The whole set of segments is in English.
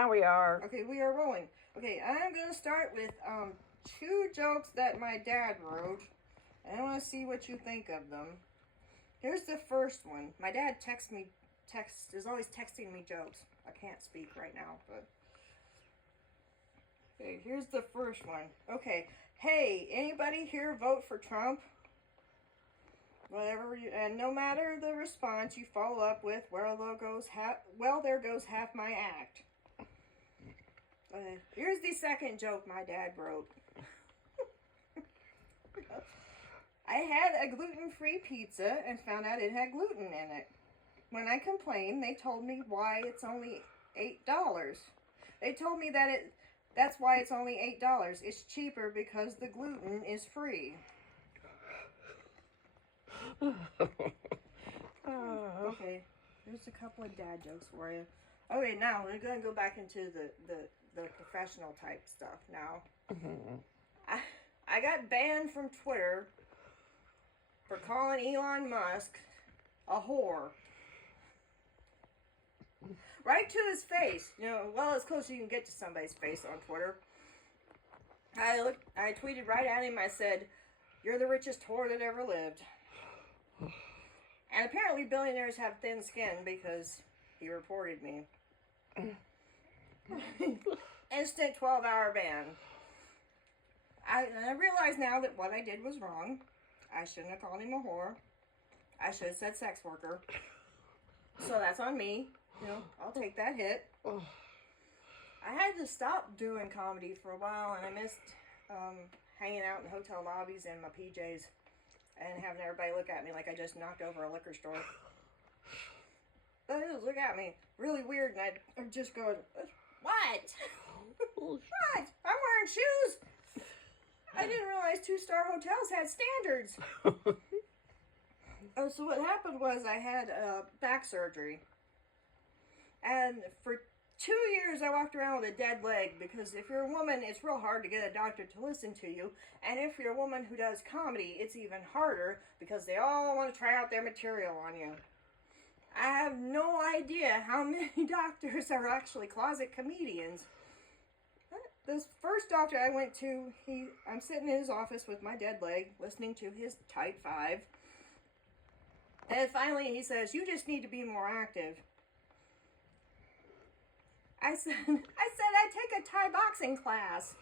Now we are. Okay, we are rolling. Okay, I'm going to start with 2 jokes that my dad wrote. And I want to see what you think of them. Here's the first one. My dad is always texting me jokes. I can't speak right now, but... Okay, here's the first one. Okay, hey, anybody here vote for Trump? And no matter the response, you follow up with, well, there goes half my act. Here's the second joke my dad wrote. I had a gluten-free pizza and found out it had gluten in it. When I complained, they told me why it's only $8. They told me that's why it's only $8. It's cheaper because the gluten is free. Okay, there's a couple of dad jokes for you. Okay, now we're going to go back into the professional type stuff now. I got banned from Twitter for calling Elon Musk a whore. Right to his face. As close as you can get to somebody's face on Twitter. I tweeted right at him. I said, "You're the richest whore that ever lived." And apparently billionaires have thin skin because he reported me. Instant 12-hour ban. I realize now that what I did was wrong. I shouldn't have called him a whore. I should have said sex worker. So that's on me. I'll take that hit. I had to stop doing comedy for a while, and I missed hanging out in hotel lobbies in my PJs and having everybody look at me like I just knocked over a liquor store. They just look at me really weird, and I'm just going, what? What? I'm wearing shoes. I didn't realize 2-star hotels had standards. So what happened was I had back surgery. And for 2 years I walked around with a dead leg because if you're a woman, it's real hard to get a doctor to listen to you. And if you're a woman who does comedy, it's even harder because they all want to try out their material on you. I have no idea how many doctors are actually closet comedians. This first doctor I went to, I'm sitting in his office with my dead leg, listening to his Type 5. And finally he says, "You just need to be more active." I said, I take a Thai boxing class.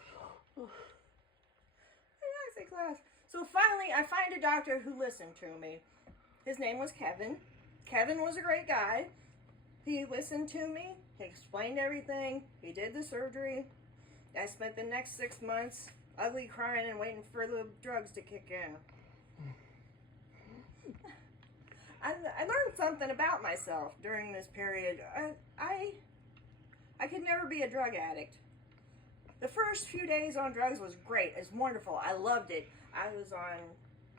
So finally, I find a doctor who listened to me. His name was Kevin. Kevin was a great guy. He listened to me. He explained everything. He did the surgery. I spent the next 6 months ugly crying and waiting for the drugs to kick in. I learned something about myself during this period. I could never be a drug addict. The first few days on drugs was great. It's wonderful. I loved it. I was on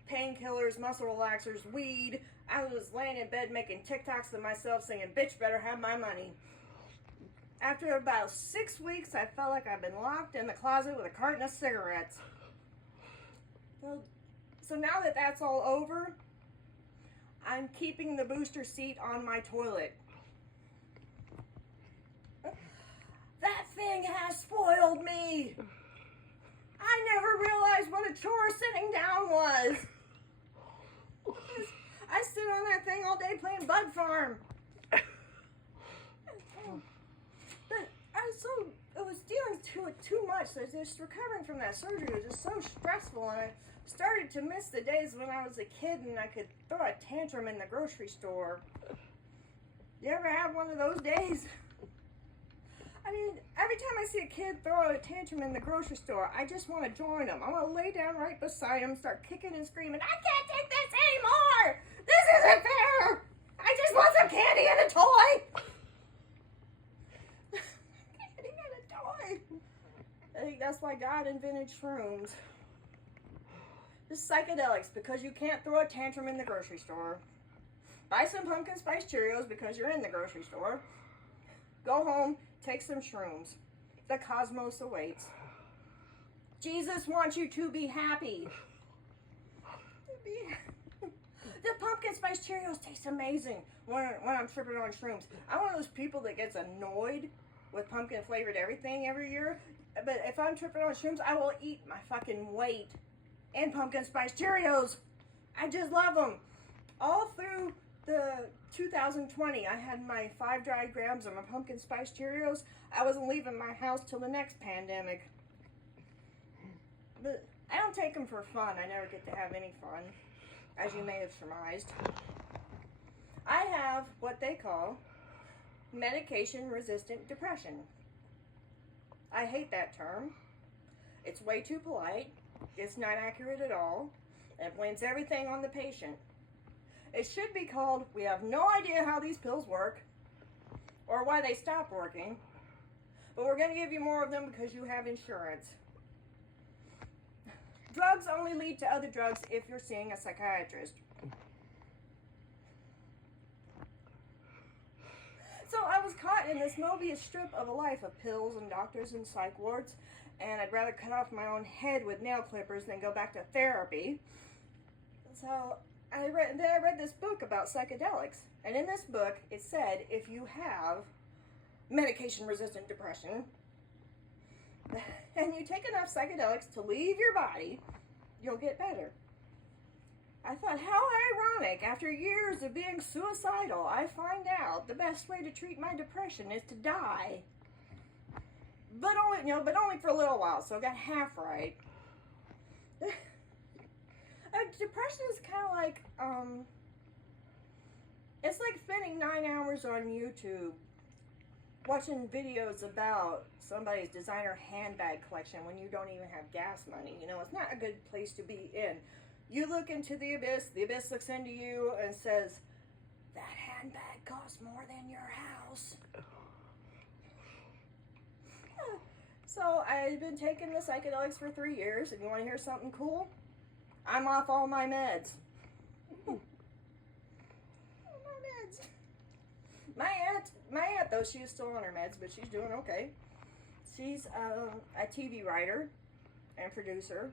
painkillers, muscle relaxers, weed. I was laying in bed making TikToks to myself saying, "Bitch, better have my money." After about 6 weeks, I felt like I'd been locked in the closet with a carton of cigarettes. So now that that's all over, I'm keeping the booster seat on my toilet. That thing has spoiled me. I never realized what a chore sitting down was. I sit on that thing all day playing Bud Farm. But I was dealing to it too much. So just recovering from that surgery was just so stressful, and I started to miss the days when I was a kid and I could throw a tantrum in the grocery store. You ever have one of those days? I mean, every time I see a kid throw a tantrum in the grocery store, I just want to join them. I want to lay down right beside them, start kicking and screaming, "I can't take this anymore! This isn't fair! I just want some candy and a toy!" Candy and a toy! I think that's why God invented shrooms. Just psychedelics, because you can't throw a tantrum in the grocery store. Buy some pumpkin spice Cheerios because you're in the grocery store. Go home, take some shrooms. The cosmos awaits. Jesus wants you to be happy. The pumpkin spice Cheerios taste amazing when I'm tripping on shrooms. I'm one of those people that gets annoyed with pumpkin flavored everything every year. But if I'm tripping on shrooms, I will eat my fucking weight in pumpkin spice Cheerios. I just love them. All through the 2020, I had my 5 dry grams of my pumpkin spice Cheerios. I wasn't leaving my house till the next pandemic. But I don't take them for fun. I never get to have any fun, as you may have surmised. I have what they call medication-resistant depression. I hate that term. It's way too polite. It's not accurate at all. It blames everything on the patient. It should be called, we have no idea how these pills work or why they stop working, but we're going to give you more of them because you have insurance. Drugs only lead to other drugs if you're seeing a psychiatrist. So I was caught in this Mobius strip of a life of pills and doctors and psych wards, and I'd rather cut off my own head with nail clippers than go back to therapy. So I read this book about psychedelics, and in this book it said if you have medication-resistant depression and you take enough psychedelics to leave your body, you'll get better. I thought, how ironic, after years of being suicidal, I find out the best way to treat my depression is to die. But only for a little while, so I got half right. Depression is kind of like, it's like spending 9 hours on YouTube watching videos about somebody's designer handbag collection when you don't even have gas money. You know, it's not a good place to be in. You look into the abyss looks into you and says, that handbag costs more than your house. So I've been taking the psychedelics for 3 years, and you want to hear something cool? I'm off all my meds. My aunt, though, she's still on her meds, but she's doing okay. She's a TV writer and producer.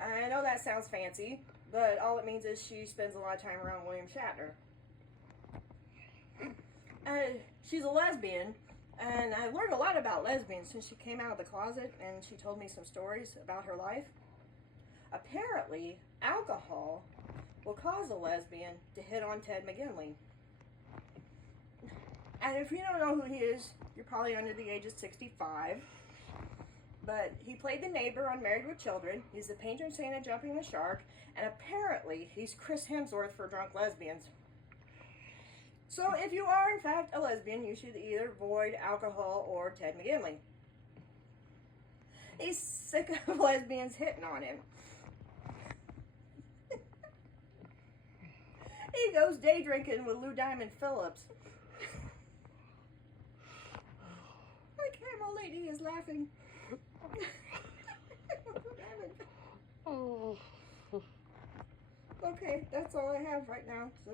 I know that sounds fancy, but all it means is she spends a lot of time around William Shatner. She's a lesbian, and I learned a lot about lesbians since she came out of the closet, and she told me some stories about her life. Apparently, alcohol will cause a lesbian to hit on Ted McGinley. And if you don't know who he is, you're probably under the age of 65. But he played the neighbor on Married with Children. He's the patron saint of Jumping the Shark. And apparently, he's Chris Hemsworth for drunk lesbians. So if you are, in fact, a lesbian, you should either avoid alcohol or Ted McGinley. He's sick of lesbians hitting on him. He goes day drinking with Lou Diamond Phillips. My camera lady is laughing. Okay, that's all I have right now. So.